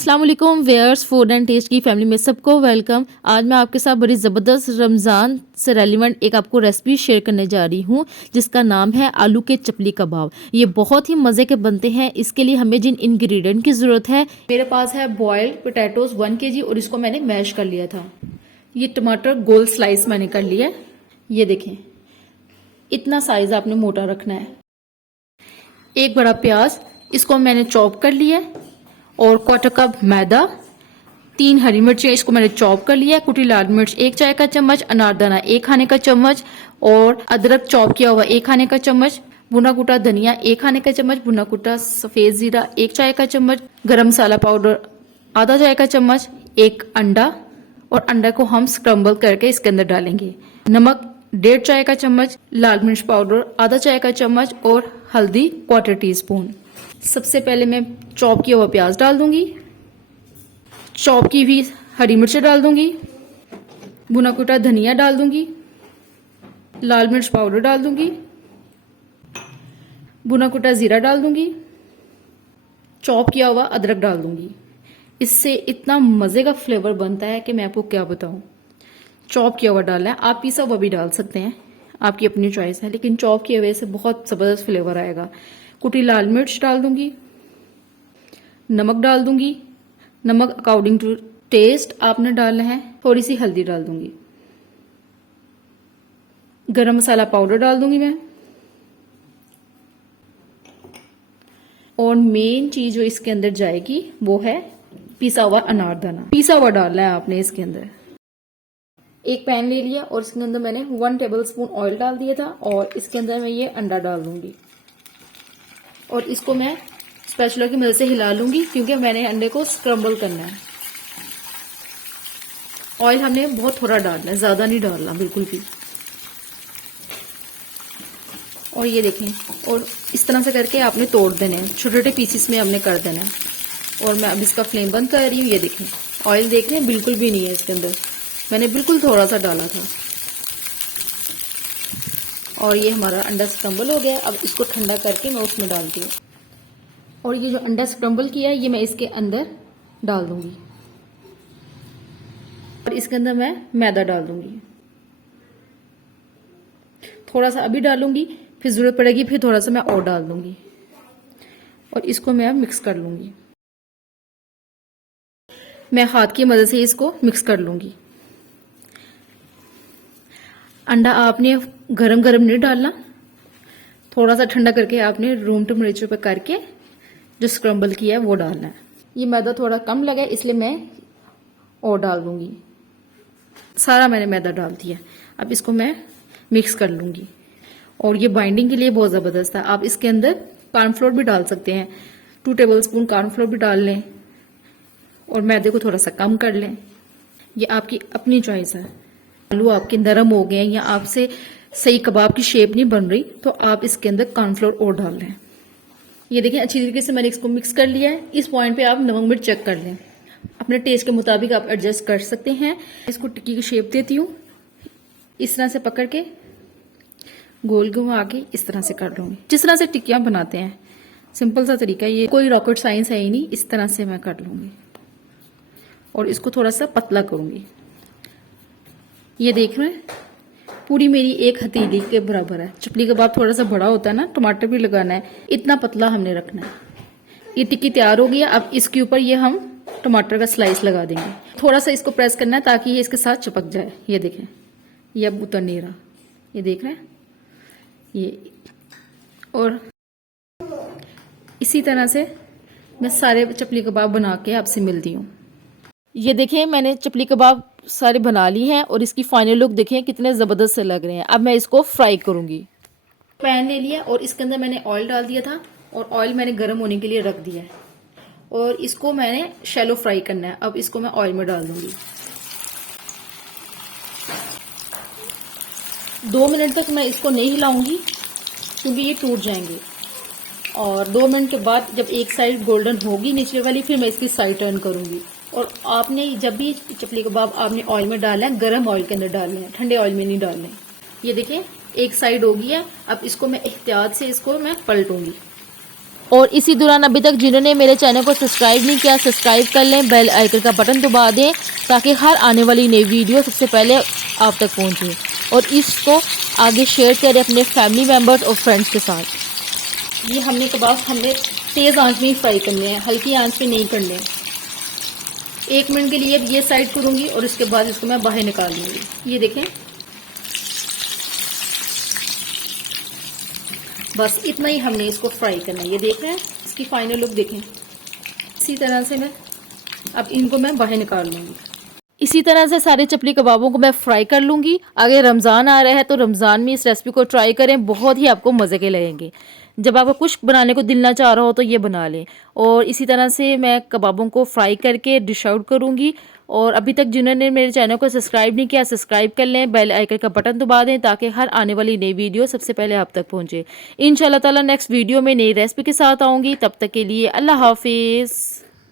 अस्सलाम वालेकुम wears food and test की फैमिली में सबको वेलकम। आज मैं आपके साथ बड़ी ज़बरदस्त रमज़ान से रेलिवेंट एक आपको रेसिपी शेयर करने जा रही हूँ जिसका नाम है आलू के चपली कबाब। ये बहुत ही मज़े के बनते हैं। इसके लिए हमें जिन इंग्रेडिएंट की ज़रूरत है, मेरे पास है बॉयल्ड पोटैटोज 1 kg और इसको मैंने मैश कर लिया था। ये टमाटर गोल स्लाइस मैंने कर लिया। ये देखें, इतना साइज़ आपने मोटा रखना है। एक बड़ा प्याज, इसको मैंने चॉप कर लिया और 1/4 कप मैदा, 3 हरी मिर्चें, इसको मैंने चॉप कर लिया। कुटी लाल मिर्च 1 चाय का चम्मच, अनारदाना 1 खाने का चम्मच और अदरक चॉप किया हुआ 1 खाने का चम्मच, भुना कुटा धनिया 1 खाने का चम्मच, भुना कुटा सफेद जीरा 1 चाय का चम्मच, गरम मसाला पाउडर आधा चाय का चम्मच, 1 अंडा और अंडा को हम स्क्रम्बल करके इसके अंदर डालेंगे। नमक 1.5 चाय का चम्मच, लाल मिर्च पाउडर आधा चाय का चम्मच और हल्दी 1/4 टीस्पून। सबसे पहले मैं चॉप किया हुआ प्याज डाल दूंगी, चॉप की हुई हरी मिर्चें डाल दूंगी, भुना कुटा धनिया डाल दूंगी, लाल मिर्च पाउडर डाल दूंगी, भुना कुटा जीरा डाल दूंगी, चॉप किया हुआ अदरक डाल दूंगी। इससे इतना मजे का फ्लेवर बनता है कि मैं आपको क्या बताऊं। चॉप किया हुआ डालना है, आप पिसा हुआ भी डाल सकते हैं, आपकी अपनी चॉइस है, लेकिन चॉप किए हुए से बहुत जबरदस्त फ्लेवर आएगा। कुटी लाल मिर्च डाल दूंगी, नमक डाल दूंगी, नमक अकॉर्डिंग टू टेस्ट आपने डालना है, थोड़ी सी हल्दी डाल दूंगी, गरम मसाला पाउडर डाल दूंगी मैं, और मेन चीज जो इसके अंदर जाएगी वो है पिसा हुआ अनारदाना। पिसा हुआ डालना है आपने इसके अंदर। एक पैन ले लिया और इसके अंदर मैंने 1 टेबलस्पून ऑयल डाल दिया था और इसके अंदर मैं ये अंडा डाल दूंगी और इसको मैं स्पैचुला की मदद से हिला लूंगी क्योंकि मैंने अंडे को स्क्रम्बल करना है। ऑयल हमने बहुत थोड़ा डालना है, ज्यादा नहीं डालना बिल्कुल भी। और ये देखें, और इस तरह से करके आपने तोड़ देने हैं, छोटे छोटे पीसेस में हमने कर देना है। और मैं अब इसका फ्लेम बंद कर रही हूँ। ये देखें, ऑयल देख रहे हैं, बिल्कुल भी नहीं है इसके अंदर, मैंने बिल्कुल थोड़ा सा डाला था। और ये हमारा अंडा स्क्रम्बल हो गया। अब इसको ठंडा करके मैं उसमें डालती हूँ और ये जो अंडा स्क्रम्बल किया है ये मैं इसके अंदर डाल दूंगी और इसके अंदर मैं मैदा डाल दूंगी। थोड़ा सा अभी डालूंगी, फिर जरूरत पड़ेगी फिर थोड़ा सा मैं और डाल दूंगी और इसको मैं मिक्स कर लूंगी। मैं हाथ की मदद से इसको मिक्स कर लूंगी। अंडा आपने गरम गरम नहीं डालना, थोड़ा सा ठंडा करके आपने रूम टेम्परेचर पर करके जो स्क्रम्बल किया है वो डालना है। ये मैदा थोड़ा कम लगा इसलिए मैं और डाल दूंगी। सारा मैंने मैदा डाल दिया। अब इसको मैं मिक्स कर लूंगी और ये बाइंडिंग के लिए बहुत जबरदस्त है। आप इसके अंदर कॉर्नफ्लोर भी डाल सकते हैं, 2 टेबलस्पून कॉर्नफ्लोर भी डाल लें और मैदे को थोड़ा सा कम कर लें, ये आपकी अपनी चॉइस है। आलू आपके नरम हो गए या आपसे सही कबाब की शेप नहीं बन रही तो आप इसके अंदर कॉर्नफ्लोर और डाल लें। ये देखें, अच्छी तरीके से मैंने इसको मिक्स कर लिया है। इस पॉइंट पे आप नमक मिर्च चेक कर लें, अपने टेस्ट के मुताबिक आप एडजस्ट कर सकते हैं। इसको टिक्की की शेप देती हूँ, इस तरह से पकड़ के गोल घुमा के इस तरह से कर लूंगी, जिस तरह से टिक्कियां बनाते हैं। सिंपल सा तरीका, ये कोई रॉकेट साइंस है ही नहीं। इस तरह से मैं कर लूंगी और इसको थोड़ा सा पतला करूंगी। ये देख रहे हैं, पूरी मेरी 1 हथेली के बराबर है। चपली कबाब थोड़ा सा बड़ा होता है ना, टमाटर भी लगाना है, इतना पतला हमने रखना है। ये टिक्की तैयार हो गई है। अब इसके ऊपर ये हम टमाटर का स्लाइस लगा देंगे। थोड़ा सा इसको प्रेस करना है ताकि ये इसके साथ चिपक जाए। ये देखें, ये अब उतर नहीं रहा, ये देख रहे हैं ये। और इसी तरह से मैं सारे चपली कबाब बना के आपसे मिलती हूँ। ये देखें, मैंने चपली कबाब सारे बना ली हैं और इसकी फाइनल लुक देखें कितने ज़बरदस्त से लग रहे हैं। अब मैं इसको फ्राई करूंगी। पैन ले लिया और इसके अंदर मैंने ऑयल डाल दिया था और ऑयल मैंने गर्म होने के लिए रख दिया है और इसको मैंने शैलो फ्राई करना है। अब इसको मैं ऑयल में डाल दूंगी। 2 मिनट तक मैं इसको नहीं हिलाऊंगी क्योंकि ये टूट जाएंगे और 2 मिनट के बाद जब एक साइड गोल्डन होगी निचले वाली, फिर मैं इसकी साइड टर्न करूंगी। और आपने जब भी चपली कबाब आपने ऑयल में डालना है, गर्म ऑयल के अंदर डालना है, ठंडे ऑयल में नहीं डालना है। ये देखिए, एक साइड हो गई है। अब इसको मैं एहतियात से इसको मैं पलटूंगी और इसी दौरान अभी तक जिन्होंने मेरे चैनल को सब्सक्राइब नहीं किया, सब्सक्राइब कर लें, बेल आइकन का बटन दबा दें ताकि हर आने वाली नई वीडियो सबसे पहले आप तक पहुंचे। और इसको आगे शेयर करें अपने फैमिली मेम्बर्स और फ्रेंड्स के साथ। ये हमने कबाब हमने तेज़ आंच में ही फ्राई करने हैं, हल्की आंच पे नहीं करने। 1 मिनट के लिए ये साइड करूँगी और इसके बाद इसको मैं बाहर निकाल लूँगी। ये देखें, बस इतना ही हमने इसको फ्राई करना है। ये देख रहे हैं, इसकी फाइनल लुक देखें। इसी तरह से अब इनको मैं बाहर निकाल लूँगी। इसी तरह से सारे चपली कबाबों को मैं फ्राई कर लूँगी। अगर रमज़ान आ रहा है तो रमज़ान में इस रेसिपी को ट्राई करें, बहुत ही आपको मज़े के लगेंगे। जब आपको कुछ बनाने को दिल ना चाह रहा हो तो ये बना लें। और इसी तरह से मैं कबाबों को फ्राई करके डिश आउट करूँगी। और अभी तक जिन्होंने मेरे चैनल को सब्सक्राइब नहीं किया, सब्सक्राइब कर लें, बेल आइकन का बटन दबा दें ताकि हर आने वाली नई वीडियो सबसे पहले आप तक पहुँचे। इंशाल्लाह ताला नेक्स्ट वीडियो में नई रेसिपी के साथ आऊँगी। तब तक के लिए अल्लाह हाफिज़।